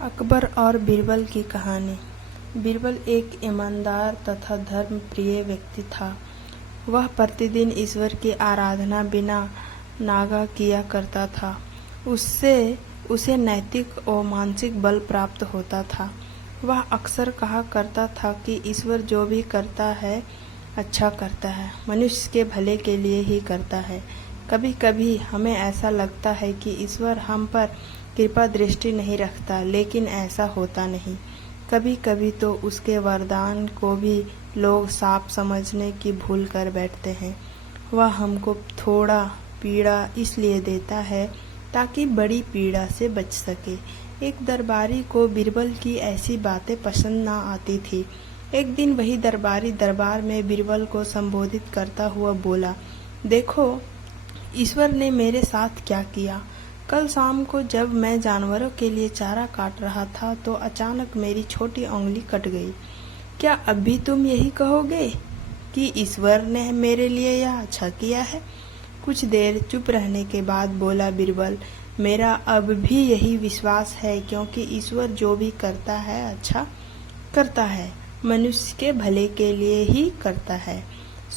अकबर और बीरबल की कहानी। बीरबल एक ईमानदार तथा धर्मप्रिय व्यक्ति था। वह प्रतिदिन ईश्वर की आराधना बिना नागा किया करता था। उससे उसे नैतिक और मानसिक बल प्राप्त होता था। वह अक्सर कहा करता था कि ईश्वर जो भी करता है अच्छा करता है, मनुष्य के भले के लिए ही करता है। कभी कभी हमें ऐसा लगता है कि ईश्वर हम पर कृपा दृष्टि नहीं रखता, लेकिन ऐसा होता नहीं। कभी कभी तो उसके वरदान को भी लोग साफ समझने की भूल कर बैठते हैं। वह हमको थोड़ा पीड़ा इसलिए देता है ताकि बड़ी पीड़ा से बच सके। एक दरबारी को बीरबल की ऐसी बातें पसंद ना आती थी। एक दिन वही दरबारी दरबार में बीरबल को संबोधित करता हुआ बोला, देखो ईश्वर ने मेरे साथ क्या किया। कल शाम को जब मैं जानवरों के लिए चारा काट रहा था तो अचानक मेरी छोटी उंगली कट गई। क्या अब भी तुम यही कहोगे कि ईश्वर ने मेरे लिए यह अच्छा किया है? कुछ देर चुप रहने के बाद बोला बीरबल, मेरा अब भी यही विश्वास है, क्योंकि ईश्वर जो भी करता है अच्छा करता है, मनुष्य के भले के लिए ही करता है।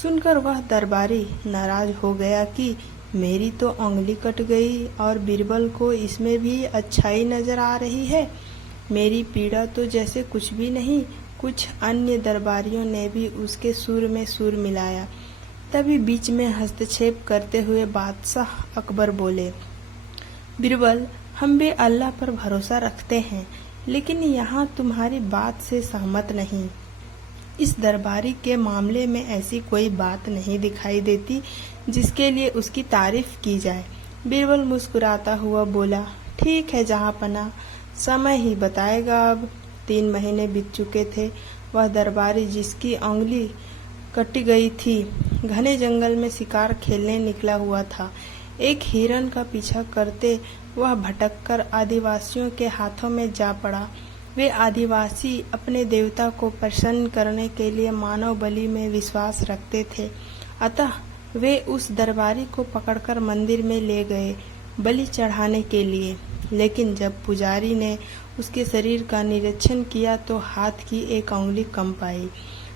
सुनकर वह दरबारी नाराज हो गया कि मेरी तो उंगली कट गई और बीरबल को इसमें भी अच्छाई नजर आ रही है। मेरी पीड़ा तो जैसे कुछ भी नहीं। कुछ अन्य दरबारियों ने भी उसके सुर में सुर मिलाया। तभी बीच में हस्तक्षेप करते हुए बादशाह अकबर बोले, बीरबल, हम भी अल्लाह पर भरोसा रखते हैं, लेकिन यहाँ तुम्हारी बात से सहमत नहीं। इस दरबारी के मामले में ऐसी कोई बात नहीं दिखाई देती जिसके लिए उसकी तारीफ की जाए। बीरबल मुस्कुराता हुआ बोला, ठीक है जहाँपनाह, समय ही बताएगा। अब 3 महीने बीत चुके थे। वह दरबारी जिसकी उंगली कट गई थी घने जंगल में शिकार खेलने निकला हुआ था। एक हिरन का पीछा करते वह भटककर आदिवासियों के हाथों में जा पड़ा। वे आदिवासी अपने देवता को प्रसन्न करने के लिए मानव बलि में विश्वास रखते थे, अतः वे उस दरबारी को पकड़कर मंदिर में ले गए बलि चढ़ाने के लिए। लेकिन जब पुजारी ने उसके शरीर का निरीक्षण किया तो हाथ की एक उंगली कम पाई।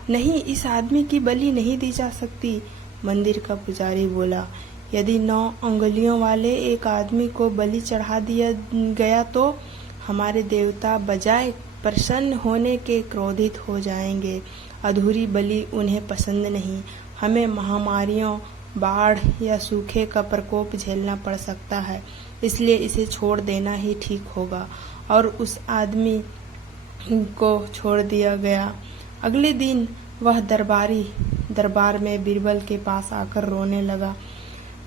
नहीं, इस आदमी की बलि नहीं दी जा सकती, मंदिर का पुजारी बोला। यदि 9 उंगलियों वाले एक आदमी को बलि चढ़ा दिया गया तो हमारे देवता बजाय प्रसन्न होने के क्रोधित हो जाएंगे। अधूरी बलि उन्हें पसंद नहीं। हमें महामारियों, बाढ़ या सूखे का प्रकोप झेलना पड़ सकता है, इसलिए इसे छोड़ देना ही ठीक होगा। और उस आदमी को छोड़ दिया गया। अगले दिन वह दरबारी दरबार में बीरबल के पास आकर रोने लगा।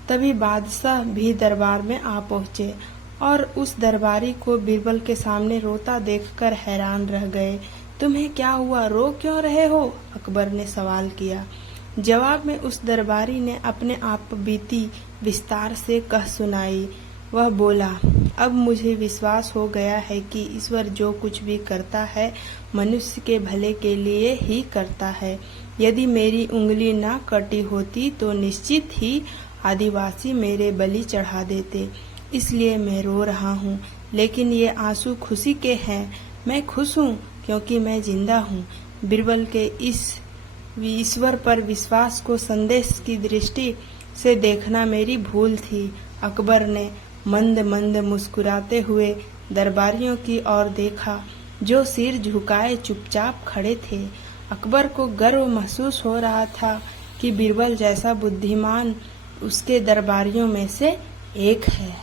तभी बादशाह भी दरबार में आ पहुंचे और उस दरबारी को बीरबल के सामने रोता देखकर हैरान रह गए। तुम्हें क्या हुआ, रो क्यों रहे हो? अकबर ने सवाल किया। जवाब में उस दरबारी ने अपने आप बीती विस्तार से कह सुनाई। वह बोला, अब मुझे विश्वास हो गया है कि ईश्वर जो कुछ भी करता है मनुष्य के भले के लिए ही करता है। यदि मेरी उंगली ना कटी होती तो निश्चित ही आदिवासी मेरे बलि चढ़ा देते। इसलिए मैं रो रहा हूँ, लेकिन ये आंसू खुशी के हैं। मैं खुश हूँ क्योंकि मैं जिंदा हूँ। बीरबल के इस ईश्वर पर विश्वास को संदेश की दृष्टि से देखना मेरी भूल थी। अकबर ने मंद मंद मुस्कुराते हुए दरबारियों की ओर देखा, जो सिर झुकाए चुपचाप खड़े थे। अकबर को गर्व महसूस हो रहा था कि बीरबल जैसा बुद्धिमान उसके दरबारियों में से एक है।